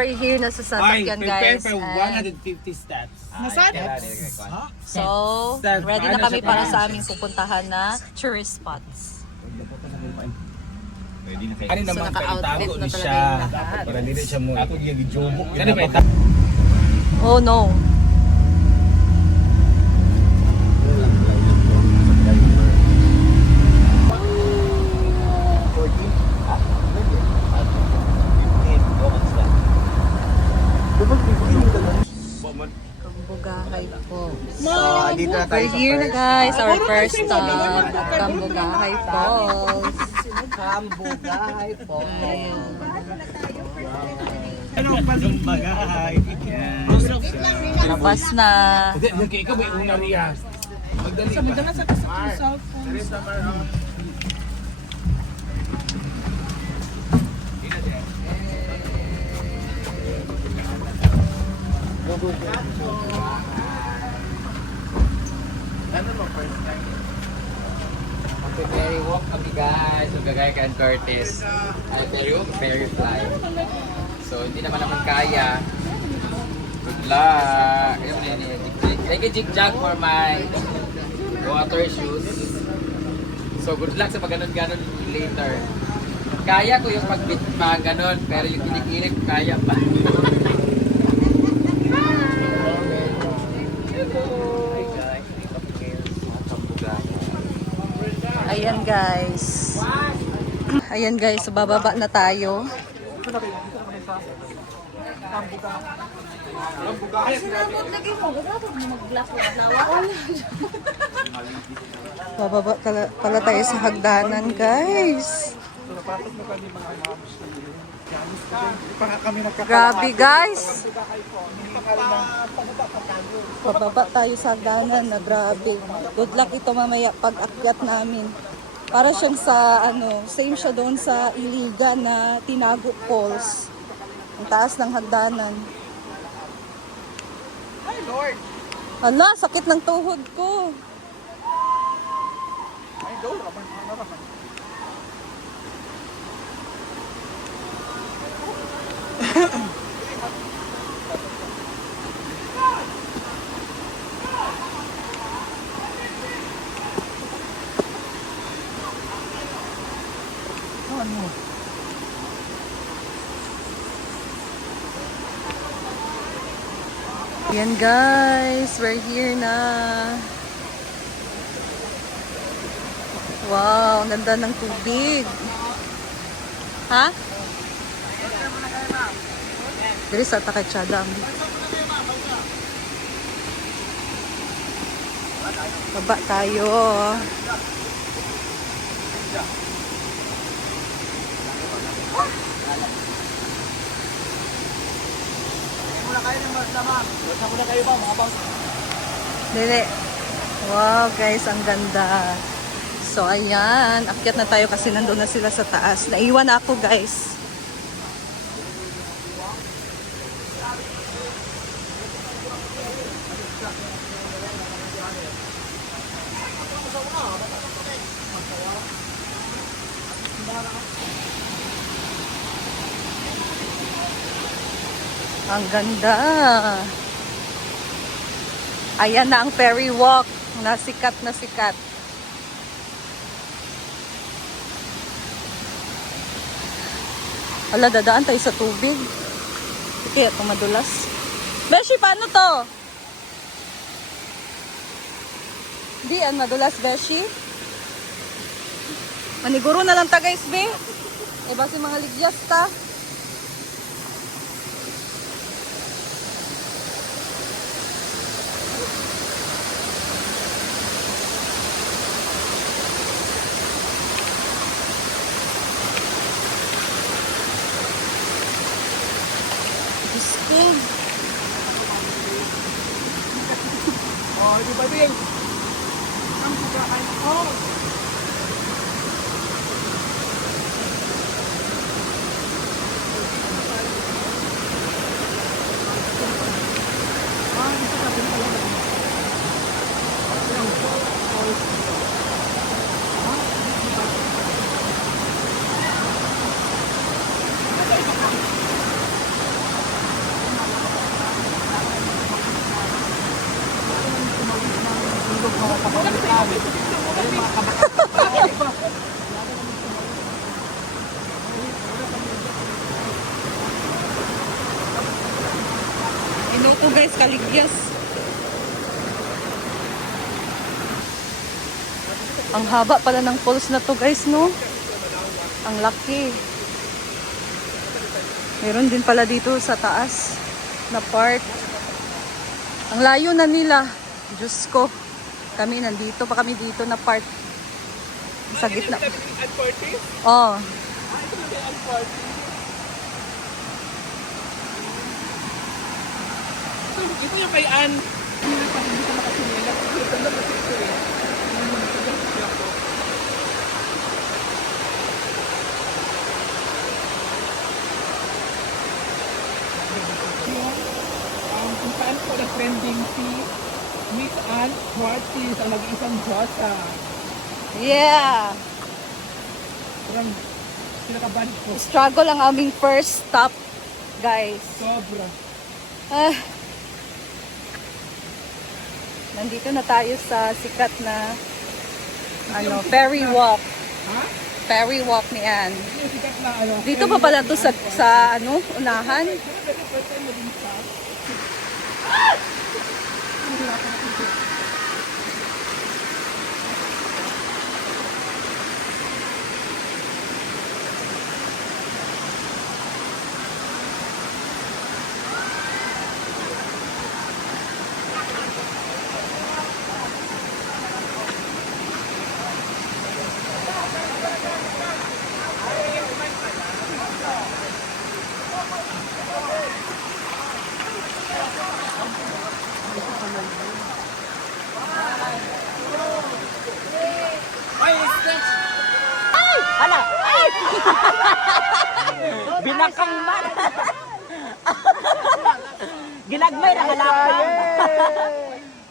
we're here na sa sasakyan, prepare guys. for 150 steps. Nasaan? So, ready na kami para sa aming pupuntahan na tourist spots. Ano So, naman naka-outfit itago na ni talaga siya. yung lahat. Para hindi siya mo. Ako yung jomo. Ano ba ita? Oh no. Kambugahay po. So, dito na we're here na guys. Our first stop. Kambugahay Falls. Kambugahay po. Ayan. Anong bagay? Labas na. Hindi, ikaw may una niya. Magdali ba? Ferry walk kami guys. So gagaya ka Curtis. Ay, ferry walk, ferry fly. So hindi naman kaya. Good luck. Thank you Jig-Jag for my water shoes. So good luck sa pag-ganon-ganon later. Kaya ko yung pag-ganon pero yung kinikilip kaya pa. Ayan guys. Ayan guys, so bababa na tayo. Bababa pala tayo sa hagdanan guys. Grabe guys. Bababa tayo sa hagdanan na grabe. Good luck ito mamaya pag akyat namin. Para siyang sa ano, same siya doon sa Iligan na Tinago Falls. Ang taas ng hagdanan. Hi Lord. Hala, sakit ng tuhod ko. Ay go, raman. Yan guys, we're here na. Wow, ang ganda ng tubig. Ha? Dili sa Takachadam. Baba tayo. Dili. Wow guys, ang ganda. So ayan, akyat na tayo kasi nandun na sila sa taas. Naiwan na ako guys. Ang ganda. Ayan na ang ferry walk. Nasikat na sikat. Hala, dadaan tayo sa tubig. Kaya ito madulas. Beshi, paano to? Di, ang madulas, Beshi. Maniguro na lang ta, guys, be. Eh, basi mga ligyas ta. School. Oh, di ba din? Kambugahay po. Ino to guys, kaligyas. Ang haba pala ng falls na to guys, no? Ang laki. Meron din pala dito sa taas na part. Ang layo na nila. Diyos ko. Kami nandito pa kami dito na part. Sa gitna. Oh. Ito yung kay Ann. Hindi ka makasinila. Ito lang kasi ito eh. Kung saan po nag-trending si Miss Ann Ortiz, ang nag-iisang Diyosa. Yeah. Parang pinakabanit ko. Struggle ang aming first stop, guys. Sobra. Ah. Nandito na tayo sa sikat na ferry walk. Ha? Ferry walk ni Ann. Yung sikat na ano. Dito pa pala to sa unahan. Binakang man. Ginagmay na kalakang.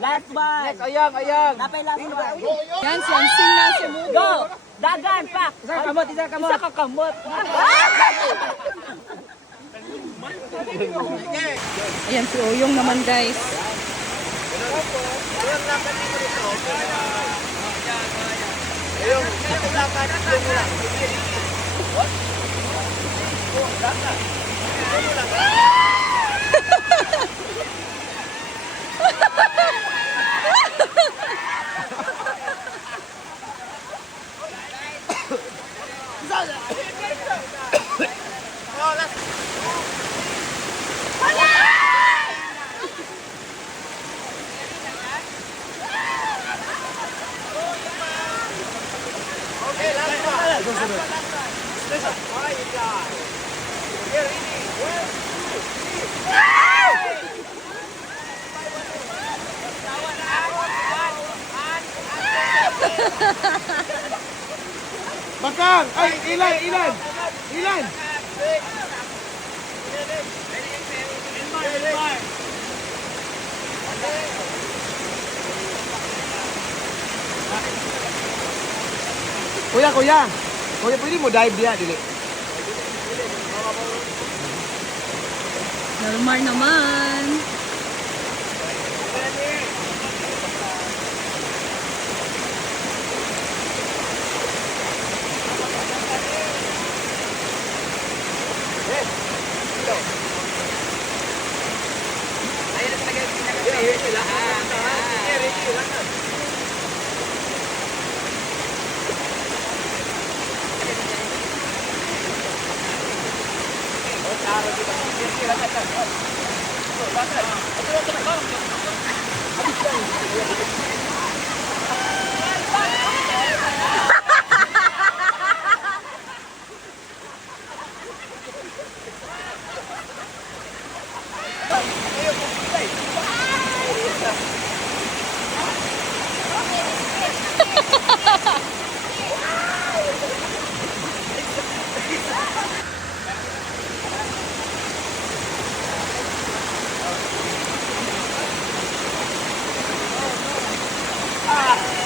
Last one. Ayang, ayang. Napay last one. Yan, si Ansing na si Mugo. Go. Dagan pa. Isa kamot, isa kamot. Isa ka kamot. Ayan si Oyong naman guys. Bakang! Ay, ilan, ilan! Ilan! Kuya, kuya! Kuya, pwede mo dive diya, dili? Normal naman.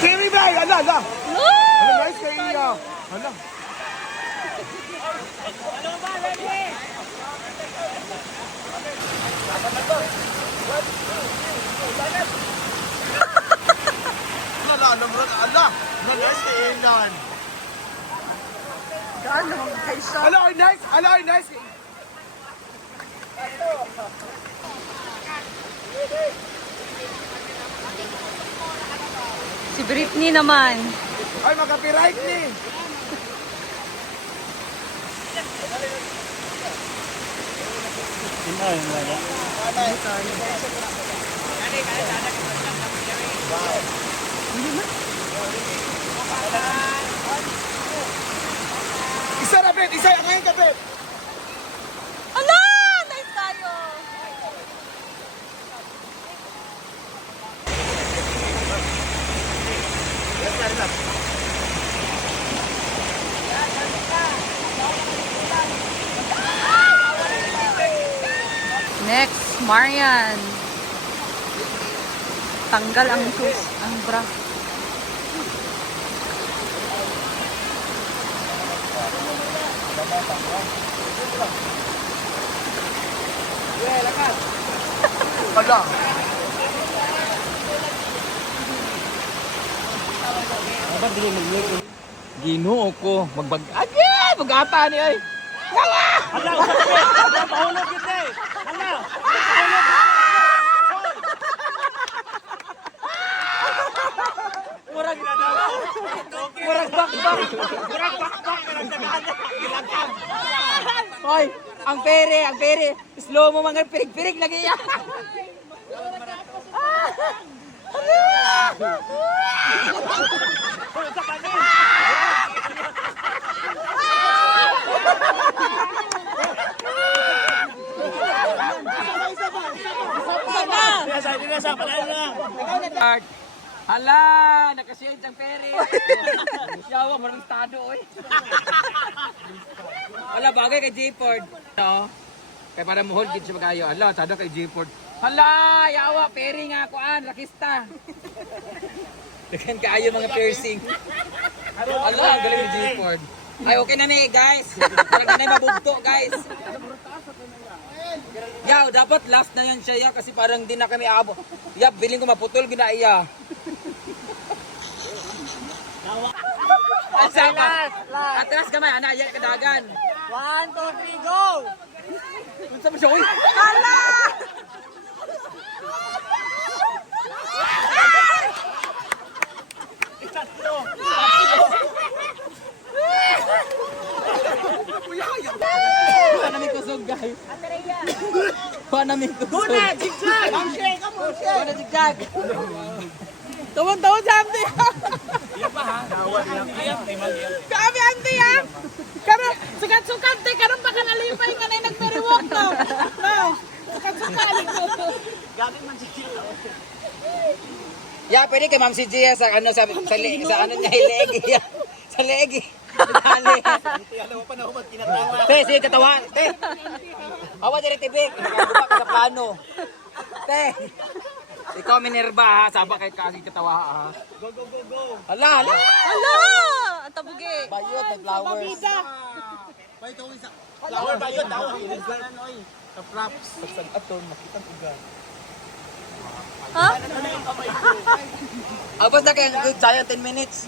Carry bag! Ala, ala! Ano guys, kay Iya? Ala. Ala! Nag-nurse Inon. Gaano kay siya? Ala, nice! Ala, nice! Si Britney naman. Ay, mag-copyright ni! Isa na, Bet! Isa! Ngayon ka, Bet! Ala! Nice tayo! Next, Marian. Tanggal ang shoes, ang bra. Ala! Ginoo ko. Agad! Mag-ata ni ay. Hoy, ang pere. Slow mo mga pirig-pirig lagi yan. Hala! Nakasiyad ang pere. Siyawa, marang estado, oy. Hala, bagay kay J-Ford. No? Kaya para muhol, gid siya magayo. Hala, estado kay J-Ford. Hala! Yawa, pere nga kuan, rakista. Dagan kaayo mga piercing. Hala, ang galing ni J-Ford. Ay, okay na ni, guys. Parang na mabugto, guys. Yaw, dapat last na yan siya, ya, kasi parang di na kami abo. Yap, biling ko maputol, ginaiya. Asa pa? Atras ka may, anak, yan kadagan. 1, 2, 3, go! Unsa mo siya, uy? Kuha namin kusog, guys. Kuha namin kusog. Una, zigzag! Kuha na zigzag! Tawon-tawon sa amti. Kami amti ha. Karon sukat-sukat te karon baka nalipay nga nay nagperiwok no. No. Sukat-sukat. Ya, pwede kay Ma'am si Gia sa ano sa ano niya ilegi. Sa legi. Dali. Te, sige katawa. Te. Awa dire tibik. Nagaguba ka sa plano. Te. Ikaw Minerva ha, saba kay kasi katawa ha. Go. Hala. Hala! Ang tabugi. Bayot may flowers. Flower ba yun? Sa props. Sa aton makita ko ga. Ha? Abot na kay good sayo 10 minutes.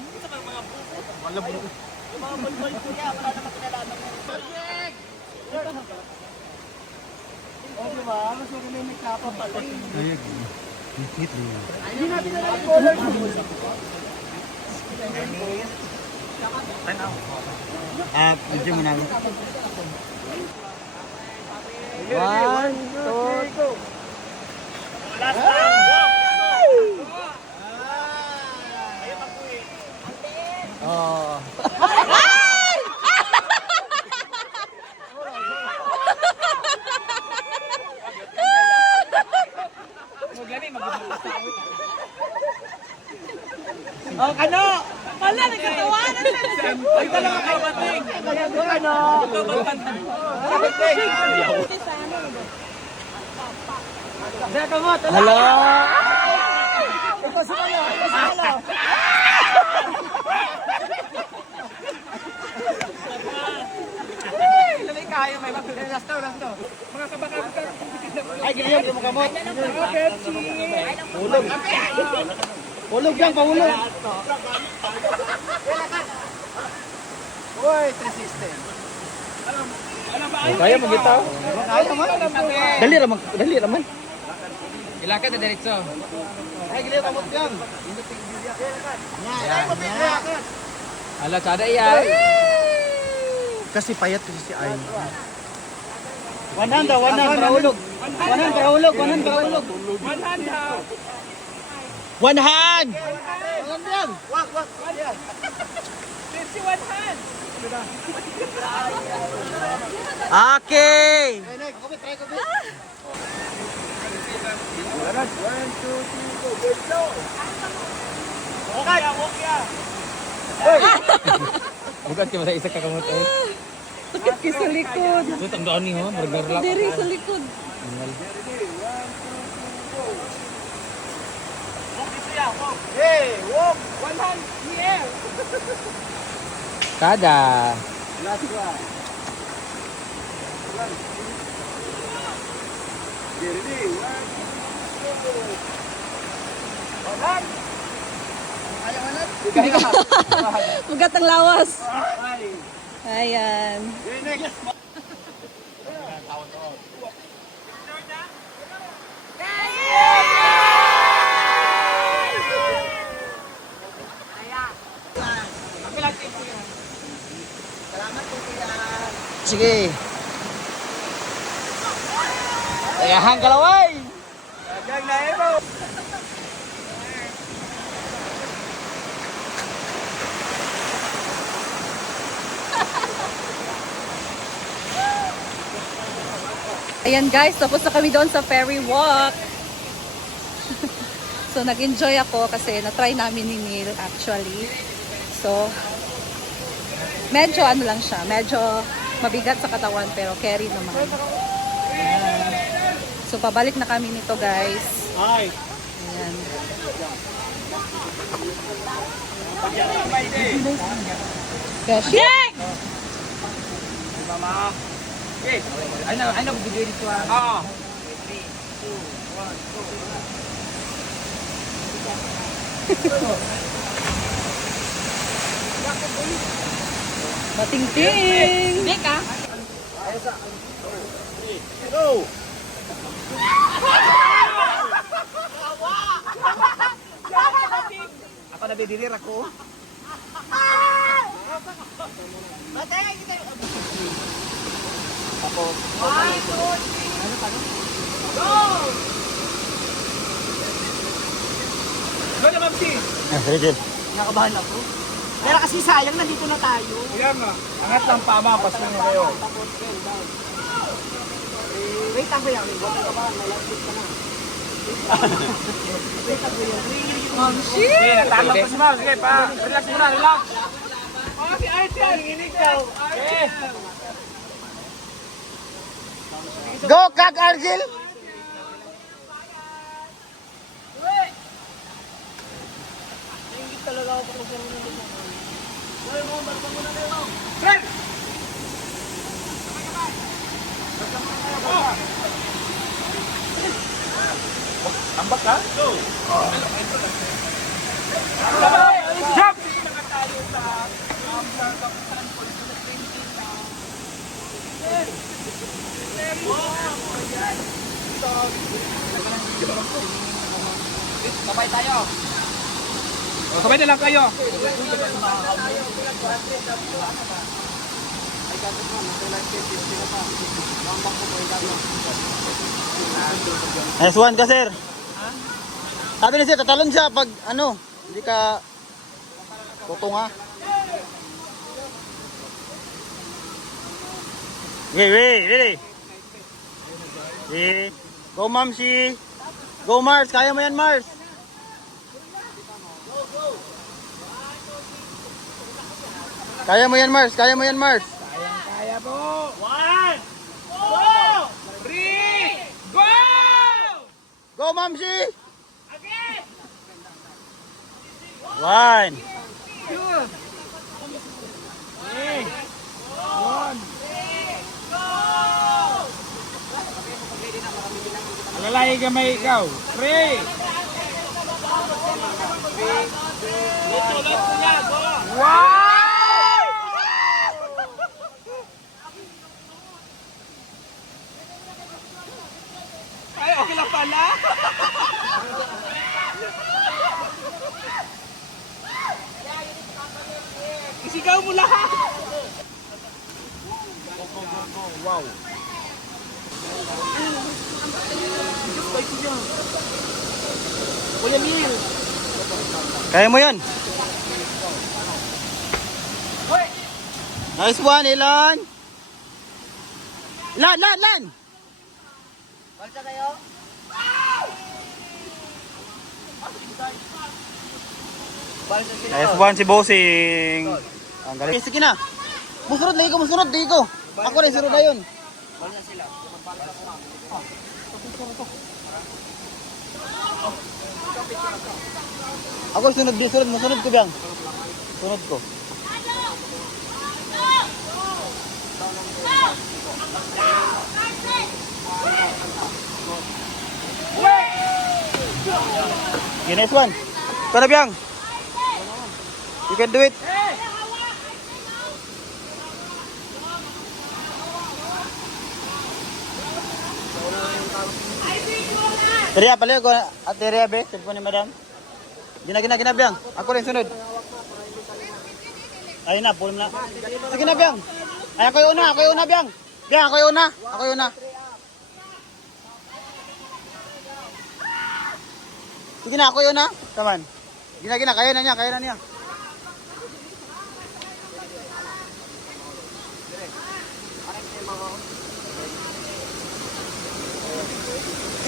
Medyo mo namin. 1, 2, go! Oh, ano? Wala nagkatawanan na. Ay talaga kay Bating. Ano? Hala. Lamay kayo, may last to. Mga kabaka-baka. Ay, ganyan, yung makamot. Mga Pepsi. Hulog lang, pahulog. Uy, 360. Kaya mo gitaw? Kaya mo? Dali raman. Ilakad na diretso. Ay, giliw kamot yan. Yan. Ala, tsada yan. Kasi payat kasi si Ay. 100, 100, parahulog. 100, parahulog, 100, parahulog. 100! 100! Wag, wag, yan. Okay! Bukan cuma sa isa kakamot eh. Sakit kayo sa likod. Ito tandaan niyo, burger lang. Diri sa likod. Hey, walk! Kada. Last one. Ready? 1, 2, 3. Ugat ang lawas. Ayan. Sige. Ayahan kalaway. Dagang na emo. Ayan guys, tapos na kami doon sa ferry walk. So nag-enjoy ako kasi na-try namin ni Neil actually. So medyo ano lang siya, medyo mabigat sa katawan pero carry naman. Ayan. So pabalik na kami nito guys. Ay. Ayan. Kashi! Ay na video dito ah. Bating-ting! Deka! Go. Ako na bibirir ako. Ako. Go na, Mamsi! Nakabahan ako. Pero kasi sayang, nandito na tayo. Yan na. Angat lang pama, pas lang kayo. Wait lang kuya, huwag ka ba? Malapit ka na. Wait lang kuya. Sige, nagtalang pa si Ma'am. Sige, pa. Relax muna, relax. Oh, si Arte, nanginig daw. Okay. Go, Kag Argel! Friend! Tambak ka? Go! Jump! Sabay tayo. Sabay na lang kayo. S1 ka, sir. Sabi ni sir, tatalon siya pag ano, hindi ka tutunga. Wait, ready? Go, Mamsi. Go, Mars. Kaya mo yan, Mars. Kaya mo yan, Mars. Kaya mo yan, Mars. Kaya po. 1, 2, 3, go! Go, Mamsi. 1. Alalay gamay ikaw. 3. Ay, okay lang pala. Isigaw mo lahat. Wow. Kuya Neil. Kaya mo yan. Nice one, Elon. Lan. Nice one si Bossing. Ang galing. Sige na. Musunod lagi ko. Ako rin sunod na yun. Ako musunod ko biyang. Sunod ko. Okay, nice one. Ito na biyang. You can do it. Teriya pala ko at teriya be, cellphone ni madam. Gina biyang. Ako rin sunod. Ayun na, pull mo na. Sige na biyang. Ay ako yung una biyang. Biyang ako yung una. Sige na, ako yung una. Come on. Gina, kaya na niya.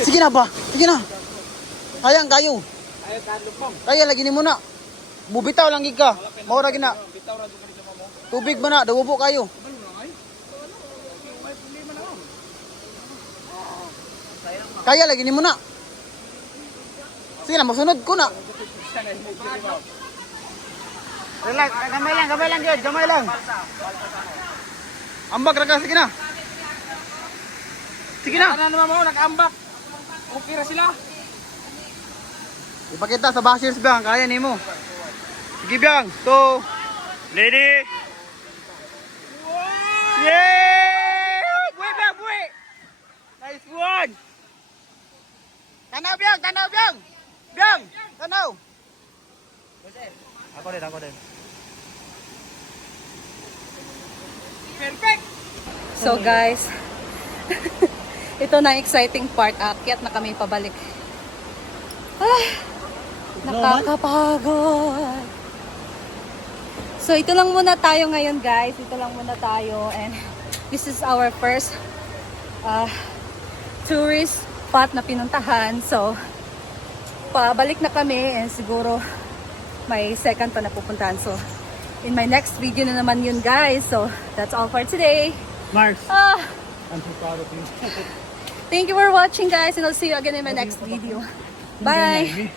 Sige na ba? Sige na. Kayang kayo. Kaya lagi ni mo na. Bubitaw lang gid ka. Mao ra gina. Tubig ba na? Dawubo kayo. Kaya lagi ni mo na. Sige na, masunod ko na. Relax, gamay lang, Jed. Gamay lang. Ambak ra ka, sige na. Sige na. Ano naman mo, nag-ambak. Okay ra sila. Ipakita sa bashers bang, kaya ni mo. Sige bang, to. Lady. Yay! Buwi. Nice one. Tanaw bang. Bang, tanaw. Ako din. Perfect. So guys, ito na exciting part. Akyat na kami pabalik. Nakakapagod. So ito lang muna tayo ngayon guys. And this is our first tourist spot na pinuntahan. So pabalik na kami and siguro may second pa na pupuntahan. So in my next video na naman yun guys. So that's all for today. Marks. I'm so proud of you. Thank you for watching guys, and I'll see you again in my next video. Bye!